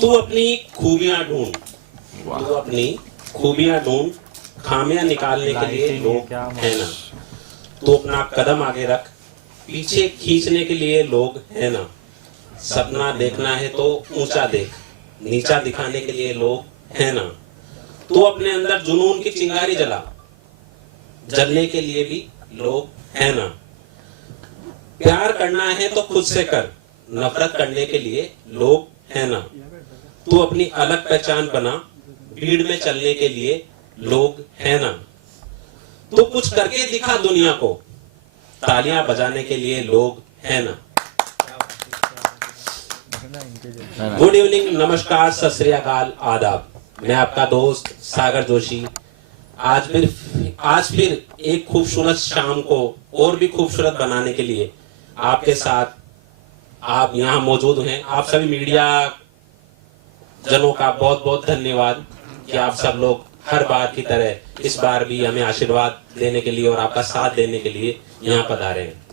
तू अपनी खूबियां ढूंढ, तू अपनी खूबियां ढूंढ, खामियां निकालने के लिए लोग है ना। तू अपना कदम आगे रख, पीछे खींचने के लिए लोग है ना। सपना देखना है तो ऊंचा देख, नीचा दिखाने के लिए लोग है ना। तू अपने अंदर जुनून की चिंगारी जला, जलने के लिए भी लोग है ना। प्यार करना है तो खुद से कर, नफरत करने के लिए लोग है ना। तू अपनी अलग पहचान बना, भीड़ में चलने के लिए लोग है ना। तू कुछ करके दिखा दुनिया को, तालियां बजाने के लिए लोग है ना। गुड इवनिंग, नमस्कार, सत श्री अकाल, आदाब। मैं आपका दोस्त सागर जोशी आज फिर एक खूबसूरत शाम को और भी खूबसूरत बनाने के लिए आपके साथ आप यहाँ मौजूद हैं। आप सभी मीडिया जनों का बहुत बहुत धन्यवाद कि आप सब लोग हर बार की तरह इस बार भी हमें आशीर्वाद देने के लिए और आपका साथ देने के लिए यहाँ पधारे हैं।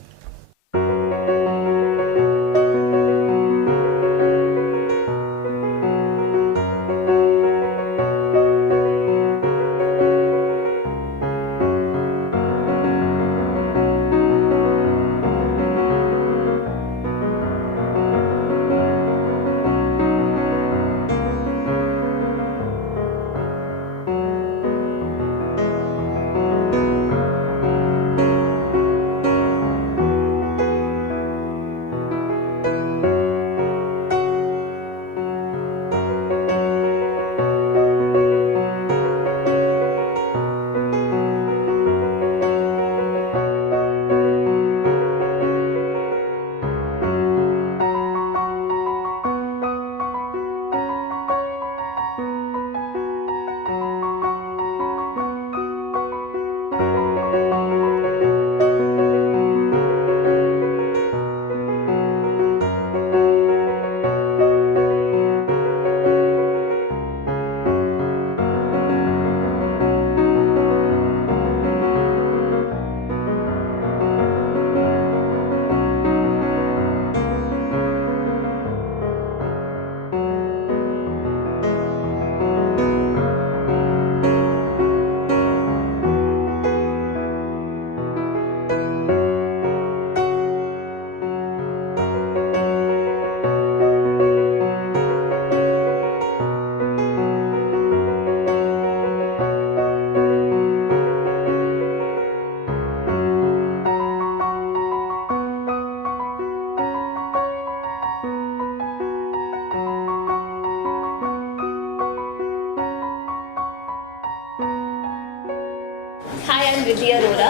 Hi, I'm Vidhi Arora.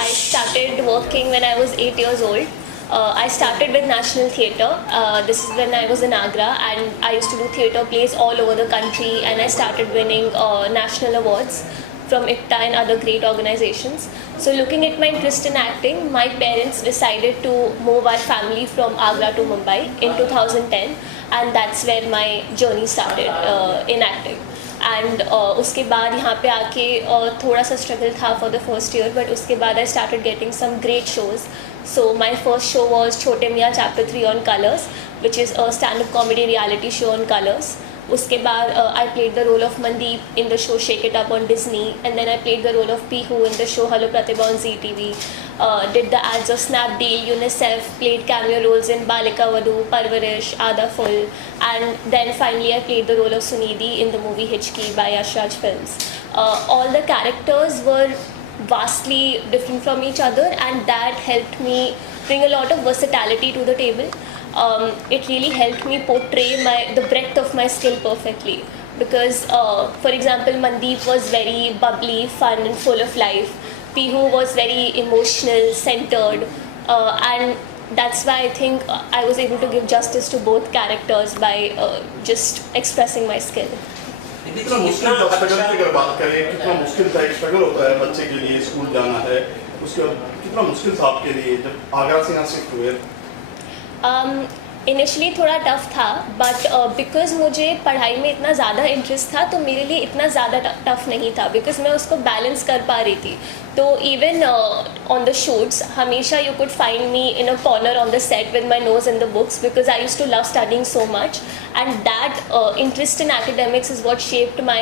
I started working when I was 8 years old. I started with National Theatre. This is when I was in Agra, and I used to do theatre plays all over the country, and I started winning national awards from IPTA and other great organizations. So looking at my interest in acting, my parents decided to move our family from Agra to Mumbai in 2010, and that's where my journey started in acting. And उसके बाद यहाँ पे आके थोड़ा सा struggle था for the first year, but उसके बाद I started getting some great shows. So my first show was Chhote Miyan chapter 3 on Colors, which is a stand up comedy reality show on Colors. उसके बाद I played the role of Mandeep in the show shake it up on Disney, and then I played the role of Pihu in the show hello Pratibha on ZTV. Did the ads of Snapdeal, UNICEF, played cameo roles in Balika Vadhu, Parvarish, Aada Full, and then finally I played the role of Sunidhi in the movie Hichki by Yash Raj Films. All the characters were vastly different from each other, and that helped me bring a lot of versatility to the table. It really helped me portray the breadth of my skill perfectly. Because, for example, Mandeep was very bubbly, fun and full of life. Pihu was very emotional, centered, and that's why I think I was able to give justice to both characters by just expressing my skill. कितना मुश्किल था struggle की अगर बात करें, कितना मुश्किल था, एक स्ट्रगल होता है बच्चे के लिए, स्कूल जाना है, उसके बाद कितना मुश्किल था आपके लिए जब आगरा से यहाँ शिफ्ट हुए? इनिशियली थोड़ा टफ था, बट बिकॉज मुझे पढ़ाई में इतना ज़्यादा इंटरेस्ट था तो मेरे लिए इतना ज़्यादा टफ नहीं था, बिकॉज मैं उसको बैलेंस कर पा रही थी. तो इवन ऑन द शूट्स हमेशा you could find me in a corner on the set with my nose in the books, because I use to love studying so much, and that interest in academics is what shaped my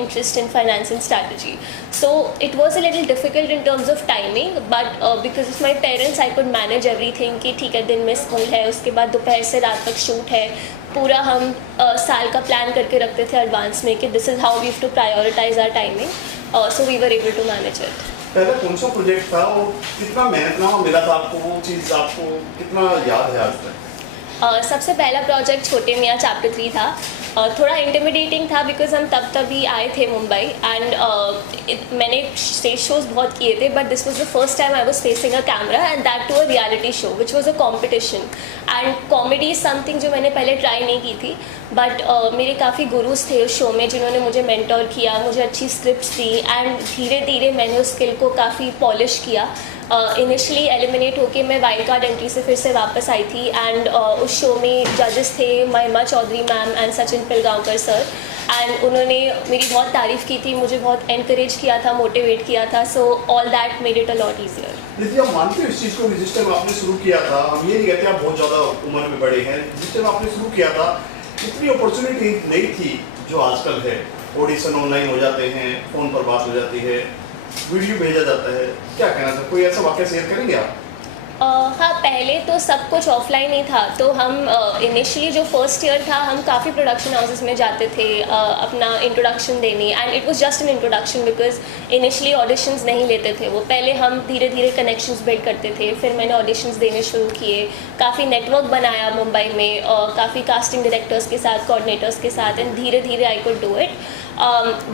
interest in finance and strategy. So it was a little difficult in terms of timing, but because of my parents I could manage everything कि ठीक है दिन में school है, उसके बाद दोपहर से रात तक शूट है, पूरा हम साल का प्लान करके रखते थे एडवांस में कि this is how we have to prioritise our timing, so we were able to manage it. पहला कौन सा प्रोजेक्ट था और कितना मेहनतनामा मिला था आपको, वो चीज़ आपको कितना याद है आज तक? सबसे पहला प्रोजेक्ट छोटे मियाँ चैप्टर 3 था. थोड़ा इंटिमिडेटिंग था बिकॉज हम तभी आए थे मुंबई, एंड मैंने स्टेज शोज बहुत किए थे, but this was the first time I was facing a camera and that too a reality show which was a competition. And comedy is something जो मैंने पहले ट्राई नहीं की थी, बट मेरे काफ़ी गुरुज थे उस शो में जिन्होंने मुझे मेंटोर किया, मुझे अच्छी स्क्रिप्ट्स दी, एंड धीरे धीरे मैंने उस स्किल को काफ़ी पॉलिश किया. इनिशियली एलिमिनेट होके मैं वाइल्ड कार्ड एंट्री से फिर से वापस आई थी, एंड उस शो में जजेस थे Mahima Chaudhary ma'am and Sachin Pilgaonkar sir, and उन्होंने मेरी बहुत तारीफ़ की थी, मुझे बहुत एनकरेज किया था, मोटिवेट किया था, so all that made it a lot easier. दीदी आप मानते हो इस चीज़ को, जिस टाइम आपने शुरू किया था, हम ये नहीं कहते आप बहुत ज़्यादा उम्र में बड़े हैं, जिस टाइम आपने शुरू किया था इतनी अपॉर्चुनिटी नहीं थी जो आजकल है. ऑडिशन ऑनलाइन हो जाते हैं, फ़ोन पर बात हो जाती है, वीडियो भेजा जाता है, क्या कहना था, कोई ऐसा वाक़या शेयर करेंगे आप? हाँ, पहले तो सब कुछ ऑफलाइन ही था, तो हम इनिशियली जो फर्स्ट ईयर था हम काफ़ी प्रोडक्शन हाउसेस में जाते थे अपना इंट्रोडक्शन देने, and it was just an introduction because initially auditions नहीं लेते थे वो. पहले हम धीरे धीरे कनेक्शंस बिल्ड करते थे, फिर मैंने ऑडिशंस देने शुरू किए, काफ़ी नेटवर्क बनाया मुंबई में, काफ़ी कास्टिंग डायरेक्टर्स के साथ, कोऑर्डिनेटर्स के साथ, एंड धीरे धीरे I could do it.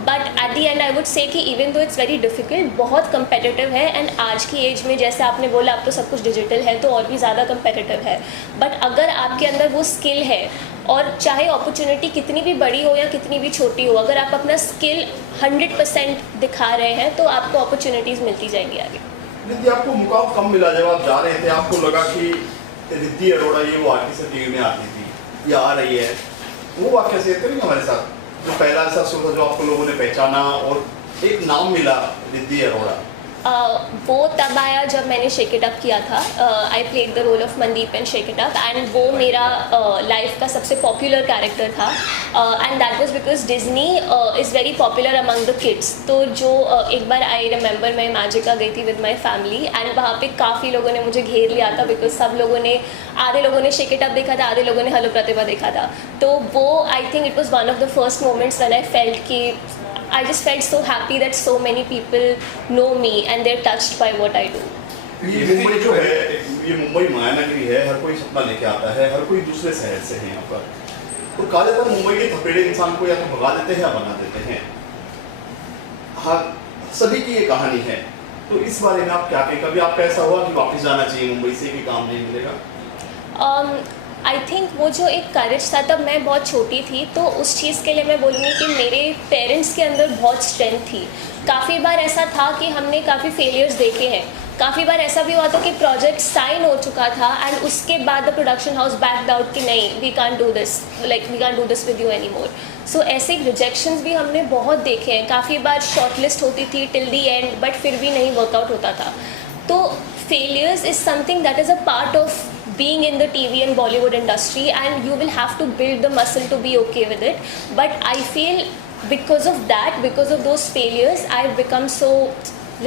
But at the end I would say कि even though it's very difficult, बहुत कंपेटिटिव है, एंड आज की एज में जैसे आपने बोला अब तो सब कुछ डिजिटल है तो और भी ज़्यादा कंपेटिटिव है. बट अगर आपके अंदर वो स्किल है, और चाहे अपॉर्चुनिटी कितनी भी बड़ी हो या कितनी भी छोटी हो, अगर आप अपना स्किल 100% दिखा रहे हैं तो आपको अपॉर्चुनिटीज़ मिलती जाएंगी आगे. दीदी आपको मुकाम कम मिला जब आप जा रहे थे, आपको लगा कि रिद्धि अरोड़ा ये वो आर्टिस्ट टीवी में आती थी या आ रही है, वो वाक़या शेयर करेंगे हमारे साथ, जो पहला ऐसा शो था जो आपको लोगों ने पहचाना और एक नाम मिला रिद्धि अरोड़ा? वो तब आया जब मैंने शेक इट अप किया था. I played the role of Mandeep in shake it up, and वो मेरा लाइफ का सबसे पॉपुलर कैरेक्टर था, and that was because Disney is very popular among the kids. तो जो एक बार आई रिमेंबर मैं मैजिका गई थी विद माई फैमिली, एंड वहाँ पे काफ़ी लोगों ने मुझे घेर लिया था बिकॉज सब लोगों ने, आधे लोगों ने शेक इट अप देखा था, आधे लोगों ने हेलो प्रतिभा देखा था. तो वो I think it was one of the first moments when I felt कि I just felt so happy that so many people know me and they're touched by what I do. ये मुंबई जो है, ये मुंबई मायानगरी है, हर कोई सपना लेके आता है, हर कोई दूसरे शहर से है यहाँ पर, और कहा जाता है मुंबई के थपेड़े इंसान को या तो भगा देते हैं या बना देते हैं. हाँ, सभी की ये कहानी है, तो इस बारे में आप क्या कहें, कभी आपका ऐसा हुआ कि वापस जाना चाहिए मुंबई से कि काम नहीं मिलेगा? आई थिंक वो जो एक करेज था, तब मैं बहुत छोटी थी, तो उस चीज़ के लिए मैं बोलूँगी कि मेरे पेरेंट्स के अंदर बहुत स्ट्रेंथ थी. काफ़ी बार ऐसा था कि हमने काफ़ी फेलियर्स देखे हैं, काफ़ी बार ऐसा भी हुआ था कि प्रोजेक्ट साइन हो चुका था एंड उसके बाद the production house backed out कि नहीं, we can't do this, like we can't do this with you any more. So ऐसे रिजेक्शंस भी हमने बहुत देखे हैं. काफ़ी बार शॉर्टलिस्ट होती थी टिल दी एंड, बट फिर भी नहीं वर्कआउट होता था. तो failures is something that is a part of being in the TV and Bollywood industry, and you will have to build the muscle to be okay with it. But I feel because of that, because of those failures, I've become so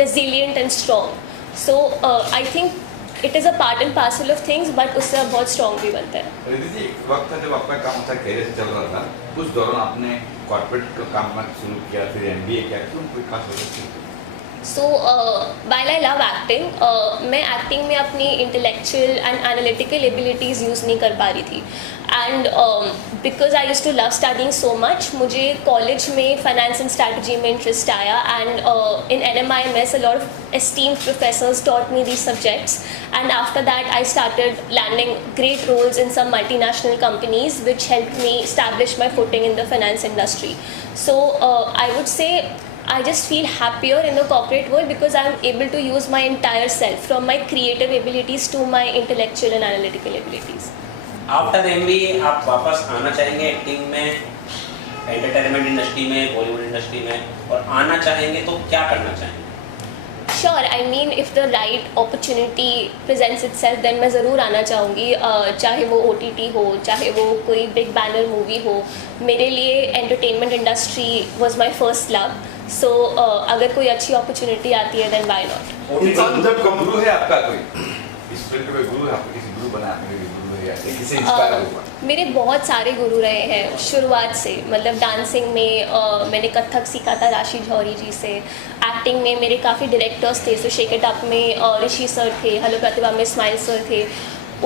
resilient and strong. So I think it is a part and parcel of things, but उससे आप बहुत strong भी बनते हैं. रिद्धि जी, एक वक्त था जब आपका काम था कैरियर से चल रहा था, उस दौरान आपने कॉर्पोरेट का काम करना शुरू किया, फिर MBA किया, क्यों कोई खास वजह थी? So while I love acting, मैं एक्टिंग में अपनी intellectual and analytical abilities use नहीं कर पा रही थी. And because I use to love studying so much, मुझे कॉलेज में फाइनेंस एंड स्ट्रैटेजी में इंटरेस्ट आया, and in NMIMS a lot of esteemed professors taught me these subjects, and after that I started landing great roles in some multinational companies which helped me establish my footing in the finance industry. So I would say I just feel happier in the corporate world because I'm able to use my entire self, from my creative abilities to my intellectual and analytical abilities. After MBA आप वापस आना चाहेंगे acting में, entertainment industry में, Bollywood industry में, और आना चाहेंगे तो क्या करना चाहेंगे? Sure, I mean if the right opportunity presents itself then मैं ज़रूर आना चाहूँगी, चाहे वो OTT हो, चाहे वो कोई बिग बैनर मूवी हो। मेरे लिए entertainment industry was my first love, so अगर कोई अच्छी अपॉर्चुनिटी आती है देन व्हाई नॉट। इंसान जब गुरु है आपका कोई, इस फील्ड में गुरु है आपका, किसी गुरु बना आपके गुरु है या किसी इंस्पायर हुआ? मेरे बहुत सारे गुरु रहे हैं शुरुआत से, मतलब डांसिंग में मैंने कथक सीखा था राशि जौहरी जी से। एक्टिंग में मेरे काफ़ी डायरेक्टर्स थे, सो शेक इट अप में ऋषि सर थे, हेलो प्रतिभा में स्माइल सर थे।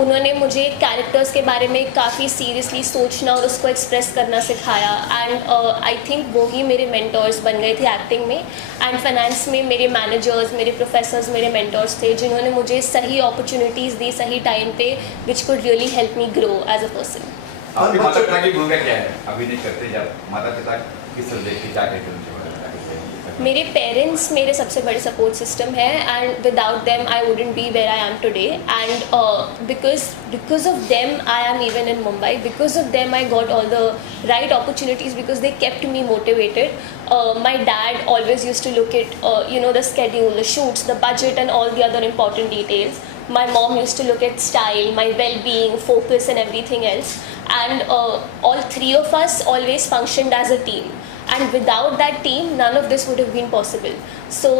उन्होंने मुझे कैरेक्टर्स के बारे में काफ़ी सीरियसली सोचना और उसको एक्सप्रेस करना सिखाया, एंड आई थिंक वो ही मेरे मेंटर्स बन गए थे एक्टिंग में। एंड फाइनेंस में मेरे मैनेजर्स, मेरे प्रोफेसर्स मेरे मेंटर्स थे, जिन्होंने मुझे सही अपॉर्चुनिटीज़ दी सही टाइम पे, which could really help me grow as a person. आपके माता पिता की भूमिका क्या है? अभी नहीं करते जब माता पिता किस तरह देखते क्या कहते हैं? मेरे पेरेंट्स मेरे सबसे बड़े सपोर्ट सिस्टम है, and without them I wouldn't be where I am today, and because of them I am even in Mumbai, because of them I got all the right opportunities, because they kept me motivated. My dad always used to look at the schedule, the shoots, the budget and all the other important details. My mom used to look at style, my well-being, focus and everything else, and all three of us always functioned as a team, and without that team none of this would have been possible. So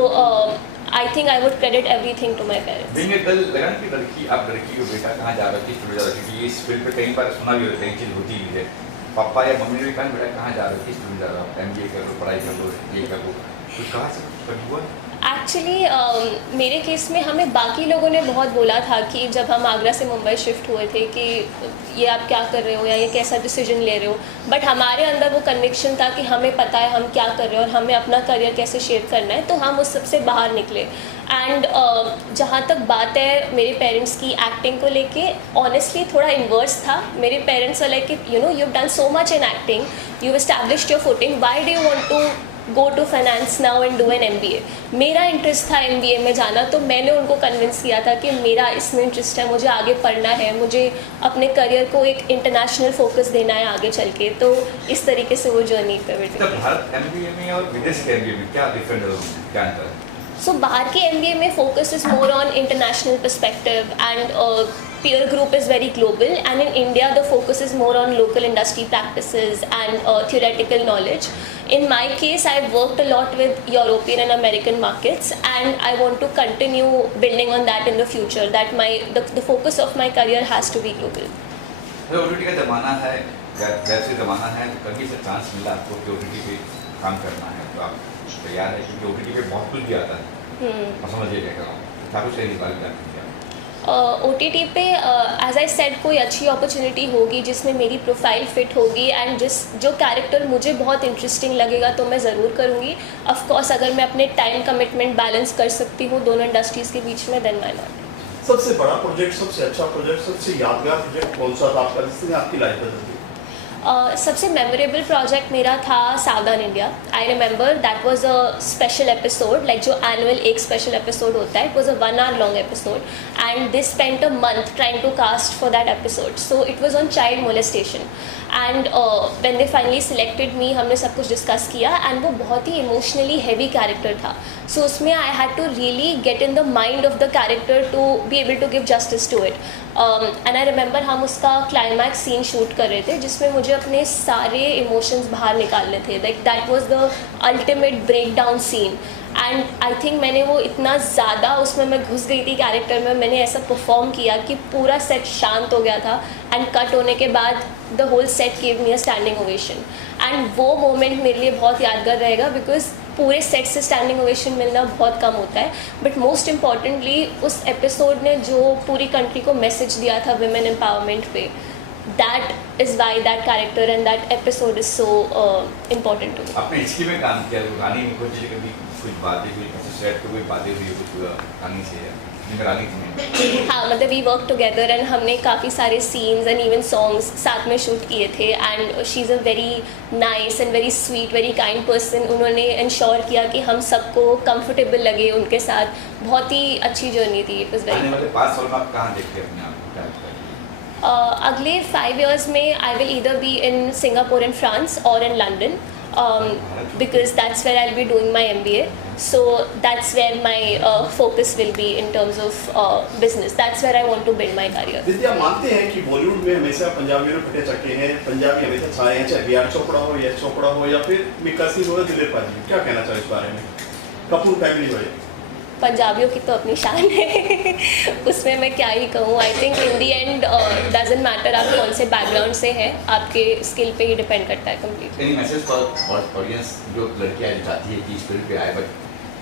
I think I would credit everything to my parents. दिन में कल लगा ना कि लड़की को बेटा कहाँ जा रहा है, किस फील्ड जा रहा है, क्योंकि इस फील्ड पे कई बार सुना भी होता है, चीज़ होती भी है। पापा या मम्मी ने भी कहा बेटा कहाँ जा रहे हो, किस फील्ड जा रहा हो, MBA कर लो, पढ़ाई कर लो, ये कर लो, कुछ कहा से कुछ हुआ? एक्चुअली मेरे केस में हमें बाकी लोगों ने बहुत बोला था कि जब हम आगरा से मुंबई शिफ्ट हुए थे कि ये आप क्या कर रहे हो या ये कैसा डिसीजन ले रहे हो, बट हमारे अंदर वो कन्विक्शन था कि हमें पता है हम क्या कर रहे हैं और हमें अपना करियर कैसे शेप करना है, तो हम उस सबसे बाहर निकले। एंड जहाँ तक बात है मेरे पेरेंट्स की एक्टिंग को लेके, ऑनेस्टली थोड़ा इन्वर्स था। मेरे parents were like you have done so much in acting, you established your footing, why do you want to go to finance now and do an MBA. मेरा interest था MBA में जाना, तो मैंने उनको कन्विंस किया था कि मेरा इसमें इंटरेस्ट है, मुझे आगे पढ़ना है, मुझे अपने करियर को एक इंटरनेशनल फोकस देना है आगे चल के। तो इस तरीके से वो जर्नी पे बैठे। तो भारत MBA में और विदेश के MBA में क्या डिफरेंट है, क्या अंतर है? सो बाहर के MBA में focus is more on international perspective and peer group is very global, and in India the focus is more on local industry practices and theoretical knowledge. In my case I've worked a lot with European and American markets, and I want to continue building on that in the future, that the focus of my career has to be global. OTT का ज़माना है, web से ज़माना है, तो कभी से chance मिला आपको कि OTT पे काम करना है तो आप तैयार है? क्योंकि OTT पे बहुत कुछ भी आता है, और समझिए क्या कर रहा हूँ, क्या कुछ इस बारे में OTT पे एज आई सेड कोई अच्छी अपॉर्चुनिटी होगी जिसमें मेरी प्रोफाइल फिट होगी, एंड जो कैरेक्टर मुझे बहुत इंटरेस्टिंग लगेगा तो मैं ज़रूर करूँगी। ऑफ कोर्स अगर मैं अपने टाइम कमिटमेंट बैलेंस कर सकती हूँ दोनों इंडस्ट्रीज़ के बीच में, देन व्हाई नॉट। सबसे बड़ा प्रोजेक्ट, सबसे अच्छा प्रोजेक्ट, सबसे यादगार प्रोजेक्ट कौन सा था आपका जिसने आपकी लाइफ बदल दी? सबसे मेमोरेबल प्रोजेक्ट मेरा था Savdhaan India. I remember that was a special episode, like जो एनुअल एक स्पेशल एपिसोड होता है, it was a 1 hour long episode, and they spent a month trying to cast for that episode. So it was on child molestation, and when they finally selected me, हमने सब कुछ discuss किया, and वो बहुत ही emotionally heavy character था। So उसमें I had to really get in the mind of the character to be able to give justice to it. And I remember हम उसका क्लाइमैक्स सीन शूट कर रहे थे जिसमें मुझे अपने सारे इमोशंस बाहर निकालने थे, like that was the ultimate breakdown scene. And I think मैंने वो इतना ज़्यादा उसमें मैं घुस गई थी कैरेक्टर में, मैंने ऐसा परफॉर्म किया कि पूरा सेट शांत हो गया था, एंड कट होने के बाद the whole set give me a standing ovation. And वो मोमेंट मेरे लिए बहुत यादगार रहेगा, बिकॉज पूरे सेट से स्टैंडिंग ओवेशन मिलना बहुत कम होता है, बट मोस्ट इम्पॉर्टेंटली उस एपिसोड ने जो पूरी कंट्री को मैसेज दिया था विमेन एम्पावरमेंट पे, that is why that character and that episode is so important to me. आपने हिस्ट्री में काम किया, रानी मुखर्जी कभी कुछ बातें हुई, सेट पे कोई बातें हुई, कुछ रानी से रानी थी? हाँ, मतलब वी वर्क टुगेदर, एंड हमने काफ़ी सारे सीन्स एंड इवन सॉन्ग्स साथ में शूट किए थे, and she is a very nice and very sweet, very kind person. उन्होंने इंश्योर किया कि हम सबको कंफर्टेबल लगे उनके साथ। बहुत ही अच्छी जर्नी थी, इट वाज वेरी। आने वाले 5 साल में आप कहाँ देखते हैं अपने आप को, क्या लगता है? अगले 5 years में I will either be in Singapore in France or in London, because that's where I'll be doing my MBA. So that's where my focus will be in terms of business. That's where I want to build my career. दीदी, आप मानते हैं कि बॉलीवुड में हमेशा पंजाबियों ने फटे चक्के हैं, पंजाबी हमेशा छाए हैं, चाहे बी.आर. चोपड़ा हो, यश चोपड़ा हो या फिर मिक्का सिंह हो या दिलीप पाजी, क्या कहना चाहिए इस बारे में? कपूर फैमिली हो, पंजाबियों की तो अपनी शान है उसमें मैं क्या ही कहूँ. I think in the and doesn't matter आप कौन से बैकग्राउंड से हैं, आपके स्किल पे ही डिपेंड करता है complete. Any message for audience जो लड़कियां चाहती है कि इस फील्ड पे आए, बट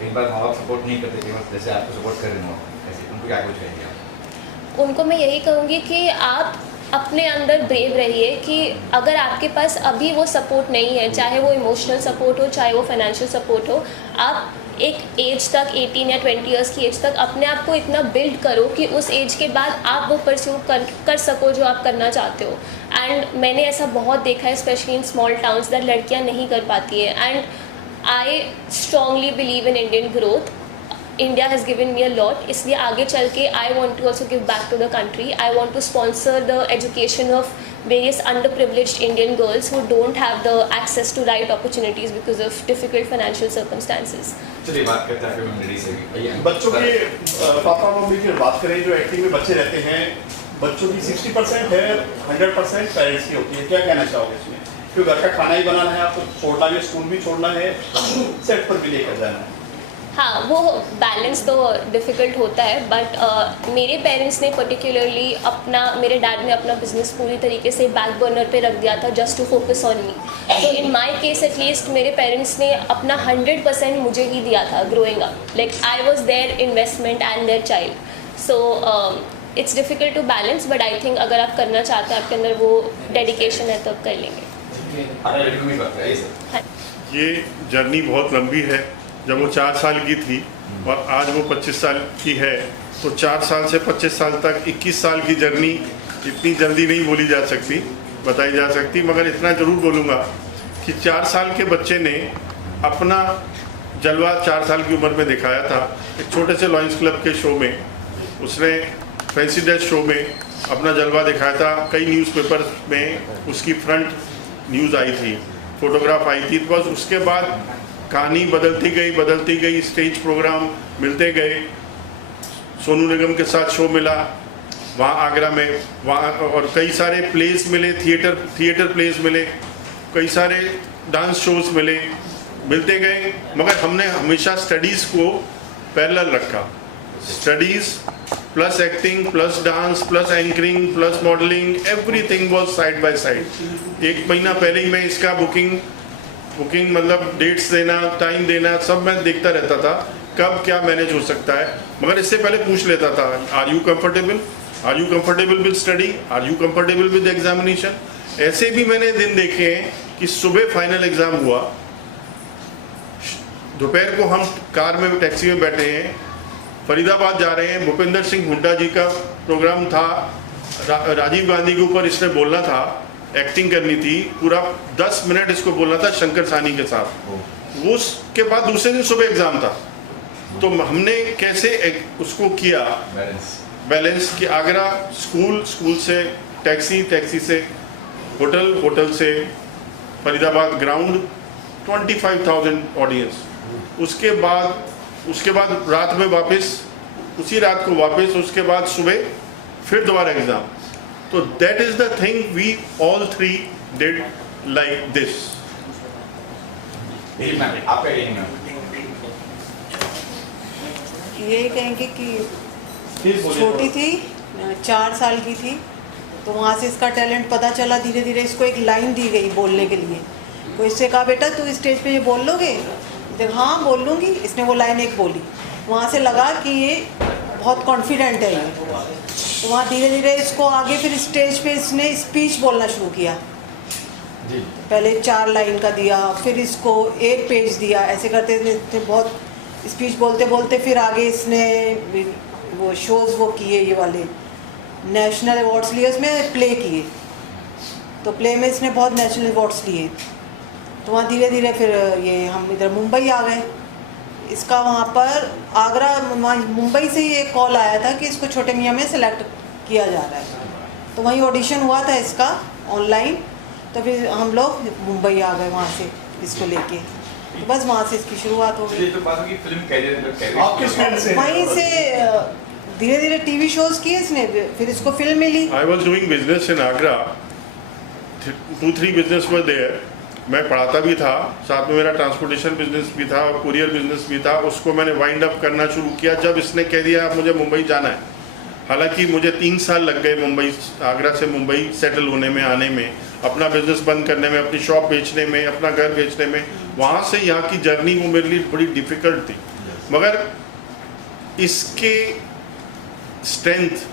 कई बार माँ बाप सपोर्ट नहीं करते, कई बार जैसे आपको सपोर्ट कर रहे हो, ऐसे उनको क्या कुछ कहेंगे आप? उनको मैं यही कहूँगी कि आप अपने अंदर ब्रेव रहिए कि अगर आपके पास अभी वो सपोर्ट नहीं है, चाहे वो इमोशनल सपोर्ट हो, चाहे वो फाइनेंशियल सपोर्ट हो, आप एक एज तक 18 या 20 इयर्स की एज तक अपने आप को इतना बिल्ड करो कि उस एज के बाद आप वो परस्यू कर सको जो आप करना चाहते हो. एंड मैंने ऐसा बहुत देखा है especially in small towns that लड़कियां नहीं कर पाती है. And I strongly believe in Indian growth. India has given me a lot, इसलिए आगे चल के I want to also give back to the country. I want to sponsor the education of various underprivileged Indian girls who don't have the access to right opportunities because of difficult financial circumstances. चलिए बात करते हैं memory से भी. बच्चों के papa mummy की बात करें, जो एक्टिंग में बच्चे रहते हैं, बच्चों की 60% है, 100% पेरेंट्स की होती है. क्या कहना चाहोगे इसमें? क्योंकि घर का खाना ही बनाना है, आपको छोड़ना भी, स्कूल भी छोड़ना है, सेट पर भी लेकर जाना है. हाँ, वो बैलेंस तो डिफ़िकल्ट होता है, बट मेरे पेरेंट्स ने पर्टिकुलरली मेरे डैड ने अपना बिजनेस पूरी तरीके से बैक बर्नर पे रख दिया था just to focus on me. तो इन माय केस एटलीस्ट मेरे पेरेंट्स ने अपना 100% मुझे ही दिया था growing up. Like I was their investment and their child. So it's difficult to balance, but I think अगर आप करना चाहते हैं, आपके अंदर वो डेडिकेशन है, तो आप कर लेंगे. ये जर्नी बहुत लंबी है. जब वो 4 साल की थी और आज वो 25 साल की है, तो 4 साल से 25 साल तक 21 साल की जर्नी इतनी जल्दी नहीं बोली जा सकती, बताई जा सकती. मगर इतना ज़रूर बोलूँगा कि 4 साल के बच्चे ने अपना जलवा 4 साल की उम्र में दिखाया था. एक छोटे से लॉयंस क्लब के शो में उसने, फैंसी ड्रेस शो में अपना जलवा दिखाया था. कई न्यूज़पेपर में उसकी फ्रंट न्यूज़ आई थी, फोटोग्राफ आई थी. बस उसके बाद कहानी बदलती गई, स्टेज प्रोग्राम मिलते गए. सोनू निगम के साथ शो मिला वहाँ आगरा में, वहाँ और कई सारे प्लेस मिले, थिएटर प्लेस मिले, कई सारे डांस शोज मिलते गए. मगर हमने हमेशा स्टडीज़ को पैरेलल रखा. Studies plus acting plus dance plus anchoring plus modelling, everything was side by side. 1 महीना पहले ही मैं इसका बुकिंग मतलब डेट्स देना, टाइम देना, सब मैं देखता रहता था कब क्या मैनेज हो सकता है. मगर इससे पहले पूछ लेता था, are you comfortable with study, are you comfortable with examination. ऐसे भी मैंने दिन देखे हैं कि सुबह फाइनल एग्ज़ाम हुआ, दोपहर को हम कार में टैक्सी में बैठे हैं, फरीदाबाद जा रहे हैं, भूपेंद्र सिंह हुड्डा जी का प्रोग्राम था, राजीव गांधी के ऊपर इसने बोलना था, एक्टिंग करनी थी, पूरा 10 मिनट इसको बोलना था शंकर सानी के साथ. उसके बाद दूसरे दिन सुबह एग्ज़ाम था. तो हमने कैसे उसको किया बैलेंस कि आगरा स्कूल से टैक्सी से होटल से फरीदाबाद ग्राउंड, 25,000 ऑडियंस. उसके बाद रात में वापस, उसी रात को वापस, उसके बाद सुबह फिर दोबारा एग्ज़ाम. तो that is the thing we all 3 did like this. यही कहेंगे कि छोटी थी, 4 साल की थी, तो वहाँ से इसका टैलेंट पता चला. धीरे धीरे इसको एक लाइन दी गई बोलने के लिए. कोई इससे कहा, बेटा तू स्टेज पे ये बोल लोगे? हाँ बोल लूँगी. इसने वो लाइन एक बोली. वहाँ से लगा कि ये बहुत कॉन्फिडेंट है ये. तो वहाँ धीरे धीरे इसको आगे फिर स्टेज पे इसने स्पीच बोलना शुरू किया. पहले 4 लाइन का दिया, फिर इसको 1 पेज दिया. ऐसे करते थे बहुत स्पीच बोलते बोलते. फिर आगे इसने वो शोज़ वो किए, ये वाले नेशनल अवार्ड्स लिए, उसमें प्ले किए. तो प्ले में इसने बहुत नेशनल अवार्ड्स लिए. तो वहाँ धीरे धीरे फिर ये हम इधर मुंबई आ गए. इसका वहाँ पर मुंबई से ही एक कॉल आया था कि इसको छोटे मियाँ में सेलेक्ट किया जा रहा है. तो वहीं ऑडिशन हुआ था इसका ऑनलाइन, तो फिर हम लोग मुंबई आ गए वहाँ से इसको लेके, तो बस वहाँ से इसकी शुरुआत हो ये गई। तो बात होगी फिल्म कैरियर आप किस फील्ड से हैं? वहीं से धीरे धीरे टीवी शोज किए इसने, फिर इसको फिल्म मिली। I was doing business in Agra, 2-3 business were there. मैं पढ़ाता भी था, साथ में मेरा ट्रांसपोर्टेशन बिजनेस भी था और कुरियर बिजनेस भी था। उसको मैंने वाइंड अप करना शुरू किया जब इसने कह दिया अब मुझे मुंबई जाना है। हालांकि मुझे 3 साल लग गए मुंबई, आगरा से मुंबई सेटल होने में, आने में, अपना बिजनेस बंद करने में, अपनी शॉप बेचने में, अपना घर बेचने में। वहाँ से यहाँ की जर्नी वो मेरे लिए बड़ी डिफ़िकल्ट थी, मगर इसके स्ट्रेंथ,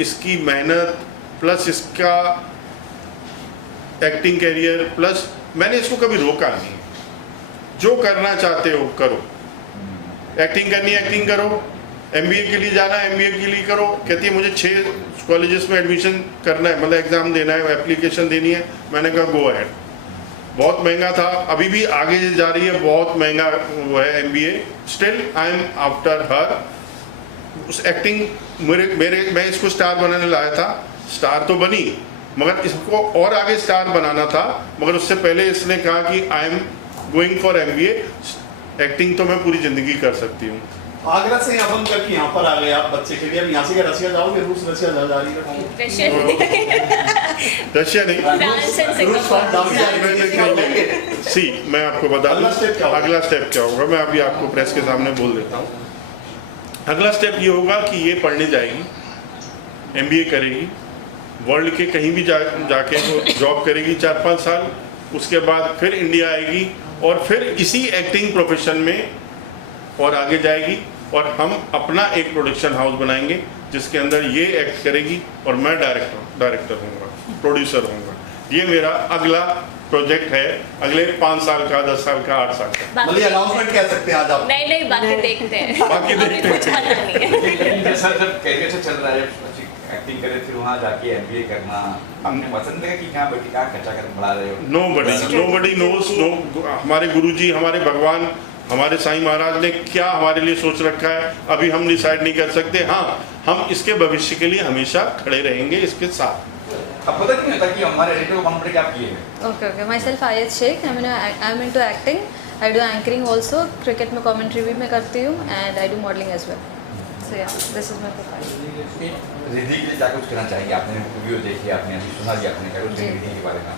इसकी मेहनत प्लस इसका एक्टिंग कैरियर प्लस मैंने इसको कभी रोका नहीं। जो करना चाहते हो करो, एक्टिंग करनी है एक्टिंग करो, MBA के लिए जाना है MBA के लिए करो। कहती है मुझे 6 कॉलेजेस में एडमिशन करना है, मतलब एग्ज़ाम देना है, एप्लीकेशन देनी है। मैंने कहा गो अहेड। बहुत महंगा था, अभी भी आगे जा रही है, बहुत महंगा वो है MBA। Still I am after her. उस एक्टिंग मैं इसको स्टार बनाने लाया था, स्टार तो बनी, मगर इसको और आगे स्टार बनाना था। मगर उससे पहले इसने कहा कि I am going for MBA, acting तो मैं पूरी ज़िंदगी कर सकती हूँ। आगरा से यहाँ बंद करके यहाँ पर आ गए आप बच्चे के लिए। अब यहाँ से क्या रसिया जाओगे? रूस रसिया जारी रखोगे? रशिया नहीं, फ्रांस एंड रूस फ्रांस जारी सिंगापुर। रखेंगे। सी मैं आपको बता अगला step क्या दूँ होगा? अगला स्टेप क्या होगा, मैं अभी आपको प्रेस के सामने बोल देता हूँ। अगला स्टेप ये होगा कि ये पढ़ने जाएगी, MBA करेगी, वर्ल्ड के कहीं भी जाके वो जॉब करेगी 4-5 साल। उसके बाद फिर इंडिया आएगी और फिर इसी एक्टिंग प्रोफेशन में और आगे जाएगी, और हम अपना एक प्रोडक्शन हाउस बनाएंगे जिसके अंदर ये एक्ट करेगी और मैं डायरेक्टर होऊंगा, प्रोड्यूसर होऊंगा। ये मेरा अगला प्रोजेक्ट है, अगले 5 साल का, 10 साल का, 8 साल का। मतलब अनाउंसमेंट कह सकते हैं आज आप? नहीं बाकी देखते हैं। बाकी देखते हैं। कुछ पता नहीं है। लेकिन सर जब कैरियर से चल रहा है, एक्टिंग करे फिर वहाँ जाके MBA करना, आपने पसंद है कि कहाँ बैठी कहाँ खर्चा कर बढ़ा रहे हो? Nobody nose. हमारे गुरुजी, हमारे भगवान, हमारे साईं महाराज ने क्या हमारे लिए सोच रखा है अभी हम डिसाइड नहीं कर सकते। हाँ, हम इसके भविष्य के लिए हमेशा खड़े रहेंगे इसके साथ। अब पता नहीं होता कि हमारे एडिटर को कॉम्पिटेट क्या किए हैं। Okay. Myself Ayat Sheikh. I'm into acting. I do anchoring also. Cricket में commentary भी मैं करती हूँ and I do modeling as well. So yeah, this is my profile. Riddhi के लिए क्या कुछ कहना चाहिए? आपने वीडियो देखी, आपने अभी सुना भी, आपने क्या कुछ रिद्धि के बारे में?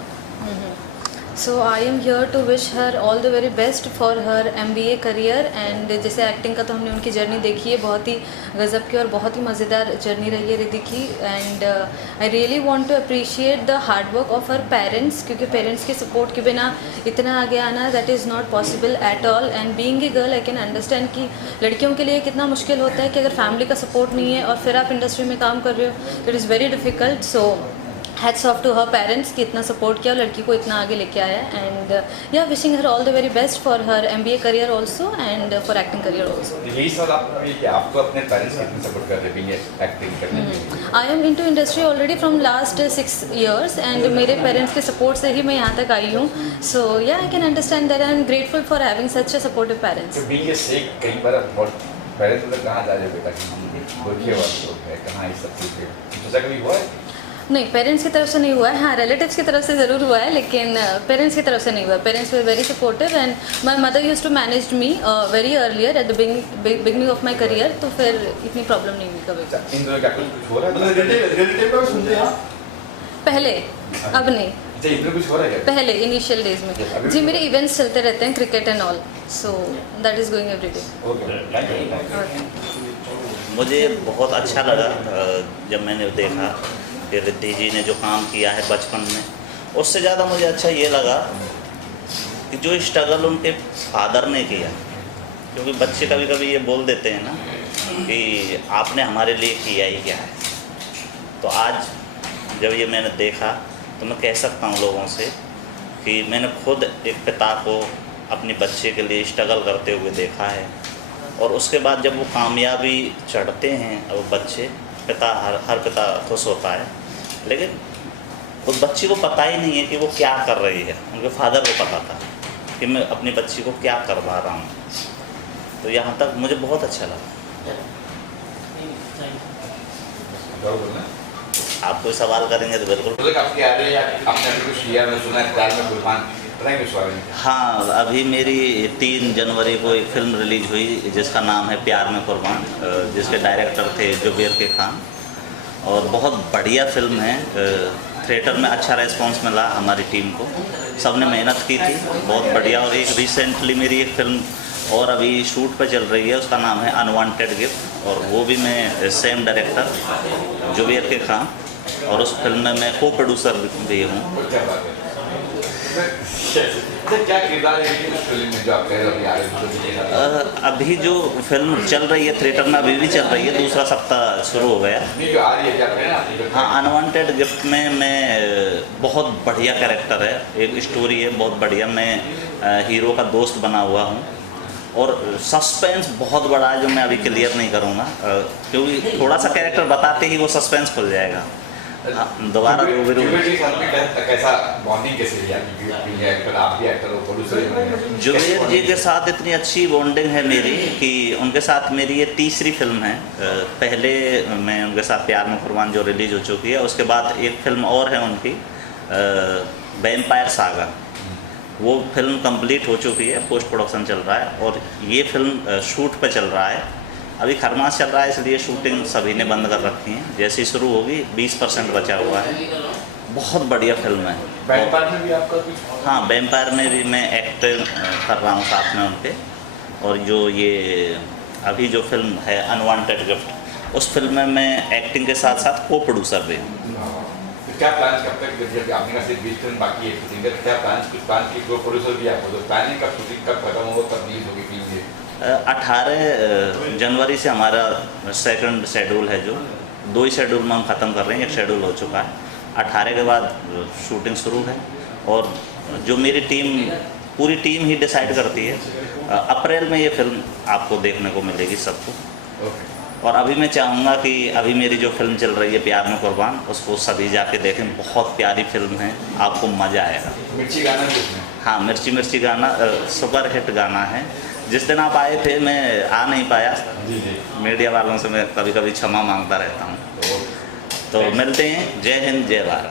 So I am here to wish her all the very best for her MBA career and जैसे एक्टिंग का तो हमने उनकी जर्नी देखी है, बहुत ही गज़ब की और बहुत ही मज़ेदार जर्नी रही है रिद्धि की। And I really want to appreciate the hard work of her parents, क्योंकि पेरेंट्स के सपोर्ट के बिना इतना आगे आना that is not possible at all. And being a girl I can understand कि लड़कियों के लिए कितना मुश्किल होता है कि अगर फैमिली का सपोर्ट नहीं है और फिर आप इंडस्ट्री में काम कर रहे हो, it is very difficult. So hats off to her parents कि इतना सपोर्ट किया और लड़की को इतना आगे लेके आया। एंड या wishing her all the very best for her MBA career also and for acting career also. यही सवाल आपको अपने पेरेंट्स कितने सपोर्ट कर रहे हैं एक्टिंग करने के लिए? I am in to industry already from last 6 years and मेरे पेरेंट्स के सपोर्ट से ही मैं यहाँ तक आई हूँ। So yeah I can understand that I am grateful for having such a supportive parents. तो बीइंग ए शेख कई बार बहुत पेरेंट्स मतलब कहाँ जा रहे हो बेटा कि हम गोरखे वाले लोग हैं, कहाँ ये सब चीज़ है, तो कभी हुआ है? नहीं, पेरेंट्स की तरफ से नहीं हुआ है। हाँ, रिलेटिव्स की तरफ से ज़रूर हुआ है, लेकिन पेरेंट्स की तरफ से नहीं हुआ। Parents were very supportive and my mother used to manage me very earlier at the beginning of my career, तो फिर इतनी प्रॉब्लम नहीं हुई कभी। इन दोनों क्या कुछ हो रहा है? मतलब रिलेटिव का सुनते हैं आप? पहले, अब नहीं, अच्छा, इधर कुछ हो रहा है क्या? पहले इनिशियल डेज में जी मेरे इवेंट्स चलते रहते हैं, cricket and all, so that is going every day. Okay, thank you. मुझे बहुत अच्छा लगा जब मैंने देखा कि रिद्धि जी ने जो काम किया है बचपन में, उससे ज़्यादा मुझे अच्छा ये लगा कि जो स्ट्रगल उनके फादर ने किया। क्योंकि बच्चे कभी कभी ये बोल देते हैं ना कि आपने हमारे लिए किया ही क्या है। तो आज जब ये मैंने देखा तो मैं कह सकता हूँ लोगों से कि मैंने खुद एक पिता को अपने बच्चे के लिए स्ट्रगल करते हुए देखा है, और उसके बाद जब वो कामयाबी चढ़ते हैं और बच्चे, पिता हर पिता खुश होता है, लेकिन उस बच्ची को पता ही नहीं है कि वो क्या कर रही है। उनके फादर को पता था कि मैं अपनी बच्ची को क्या करवा रहा हूँ। तो यहाँ तक मुझे बहुत अच्छा लगा। क्या बोलना है? आप कोई सवाल करेंगे तो बिल्कुल। तो आपकी आ रही है, आपने अभी कुछ किया, मैं सुना है प्यार में कुर्बान, बताएंगे उस बारे में। हाँ, अभी मेरी 3 जनवरी को एक फ़िल्म रिलीज हुई जिसका नाम है प्यार में कुर्बान, जिसके डायरेक्टर थे जुबेर के खान, और बहुत बढ़िया फिल्म है। थिएटर में अच्छा रिस्पांस मिला हमारी टीम को, सबने मेहनत की थी, बहुत बढ़िया। और एक रिसेंटली मेरी एक फ़िल्म और अभी शूट पे चल रही है, उसका नाम है अनवांटेड गिफ्ट, और वो भी मैं सेम डायरेक्टर जुबेर के खान, और उस फिल्म में मैं को प्रोड्यूसर भी हूँ। क्या बात है, क्या किरदार है उस फिल्म में जो आप कह रहे हैं? अभी जो फिल्म चल रही है थिएटर में, अभी भी चल रही है, दूसरा सप्ताह शुरू हो गया। जो आ रही है क्या कहना? हाँ, अनवांटेड गिफ्ट में मैं बहुत बढ़िया कैरेक्टर है, एक स्टोरी है बहुत बढ़िया। मैं हीरो का दोस्त बना हुआ हूँ, और सस्पेंस बहुत बड़ा है जो मैं अभी क्लियर नहीं करूँगा, क्योंकि थोड़ा सा कैरेक्टर बताते ही वो सस्पेंस खुल जाएगा। दोबारा कैसा बॉन्डिंग कैसे रही आप भी एक्टर हो, प्रोड्यूसर? जुबेर जी के साथ इतनी अच्छी बॉन्डिंग है मेरी कि उनके साथ मेरी ये तीसरी फिल्म है। पहले मैं उनके साथ प्यार में कुर्बान जो रिलीज हो चुकी है, उसके बाद एक फिल्म और है उनकी वैम्पायर सागा, वो फिल्म कंप्लीट हो चुकी है, पोस्ट प्रोडक्शन चल रहा है, और ये फिल्म शूट पे चल रहा है। अभी खरमास चल रहा है, इसलिए शूटिंग सभी ने बंद कर रखी है, जैसी शुरू होगी 20% बचा हुआ है। बहुत बढ़िया फिल्म है। वैम्पायर में भी आपका कुछ? हाँ, वैम्पायर में भी मैं एक्ट कर रहा हूँ साथ में उनके, और जो ये अभी जो फिल्म है अनवांटेड गिफ्ट, उस फिल्म में मैं एक्टिंग के साथ साथ को प्रोड्यूसर भी हूँ। तो क्या प्लान कब तक, जब आपने कहा सिर्फ 20 फिल्म बाकी है, सिंगर क्या प्लान, कुछ प्लान की को प्रोड्यूसर भी आपको, तो प्लानिंग कब, शूटिंग कब खत्म होगा, कब रिलीज होगी फिल्म? 18 जनवरी से हमारा सेकंड शेड्यूल है, जो 2 ही शेड्यूल में हम ख़त्म कर रहे हैं, एक शेड्यूल हो चुका है। 18 के बाद शूटिंग शुरू है, और जो मेरी टीम, पूरी टीम ही डिसाइड करती है। अप्रैल में ये फिल्म आपको देखने को मिलेगी सबको। और अभी मैं चाहूँगा कि अभी मेरी जो फिल्म चल रही है प्यार में कुर्बान, उसको सभी जाके देखें, बहुत प्यारी फिल्म है, आपको मज़ा आएगा। मिर्ची गाना भी उसमें? हाँ, मिर्ची मिर्ची गाना सुपर हिट गाना है। जिस दिन आप आए थे मैं आ नहीं पाया, मीडिया वालों से मैं कभी कभी क्षमा मांगता रहता हूँ। तो मिलते हैं, जय हिंद जय भारत।